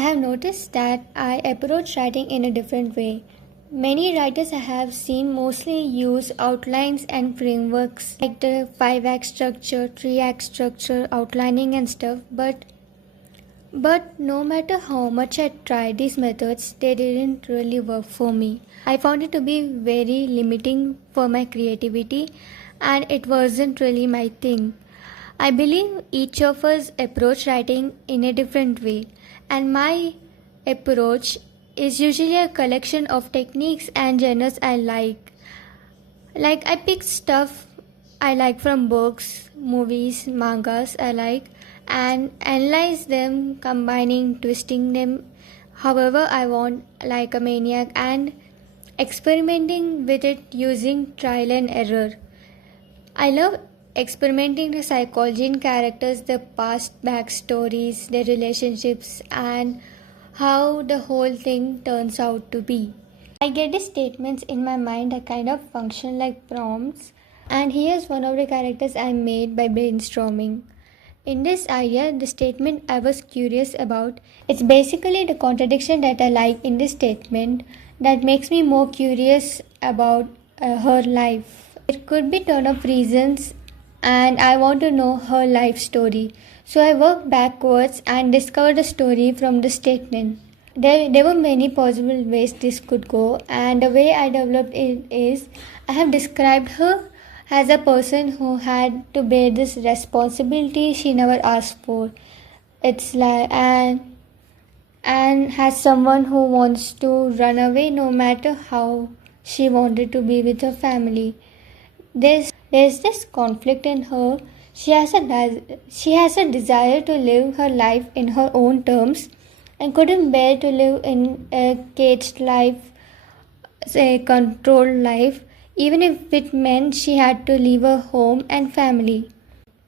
have noticed that I approach writing in a different way. Many writers I have seen mostly use outlines and frameworks like the 5-act structure, 3-act structure, outlining and stuff, but no matter how much I tried these methods, they didn't really work for me. I found it to be very limiting for my creativity and it wasn't really my thing. I believe each of us approach writing in a different way, and my approach is usually a collection of techniques and genres I like. Like, I pick stuff I like from books, movies, mangas I like, and analyze them, combining, twisting them however I want, like a maniac, and experimenting with it using trial and error. I love experimenting the psychology in characters, the past backstories, their relationships, and how the whole thing turns out to be. I get the statements in my mind that kind of function like prompts, and here's one of the characters I made by brainstorming. In this idea, the statement I was curious about, it's basically the contradiction that I like in this statement that makes me more curious about her life. It could be ton of reasons and I want to know her life story. So I worked backwards and discovered the story from the statement. There were many possible ways this could go, and the way I developed it is I have described her as a person who had to bear this responsibility she never asked for. It's like and has someone who wants to run away no matter how she wanted to be with her family. There's this conflict in her. She has a desire to live her life in her own terms and couldn't bear to live in a caged life, a controlled life, even if it meant she had to leave her home and family.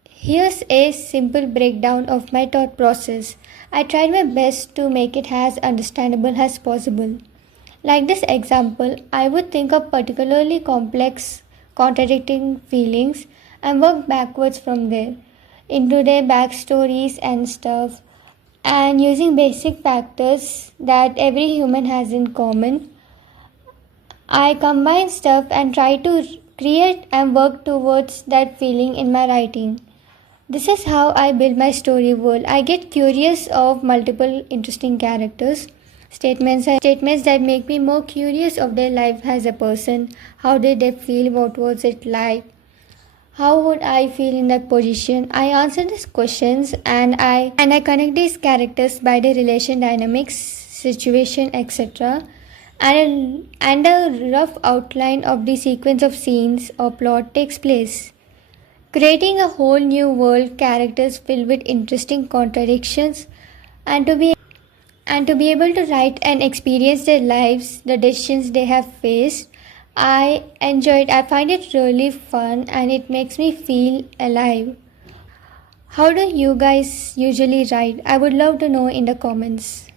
Here's a simple breakdown of my thought process. I tried my best to make it as understandable as possible. Like this example, I would think of particularly complex, contradicting feelings and work backwards from there into their backstories and stuff, and using basic factors that every human has in common. I combine stuff and try to create and work towards that feeling in my writing. This is how I build my story world. I get curious of multiple interesting characters, statements that make me more curious of their life as a person. How did they feel? What was it like? How would I feel in that position? I answer these questions and I connect these characters by the relation dynamics, situation, etc. And a rough outline of the sequence of scenes or plot takes place, creating a whole new world, characters filled with interesting contradictions, and to be able to write and experience their lives, the decisions they have faced. I enjoy it. I find it really fun and it makes me feel alive. How do you guys usually write? I would love to know in the comments.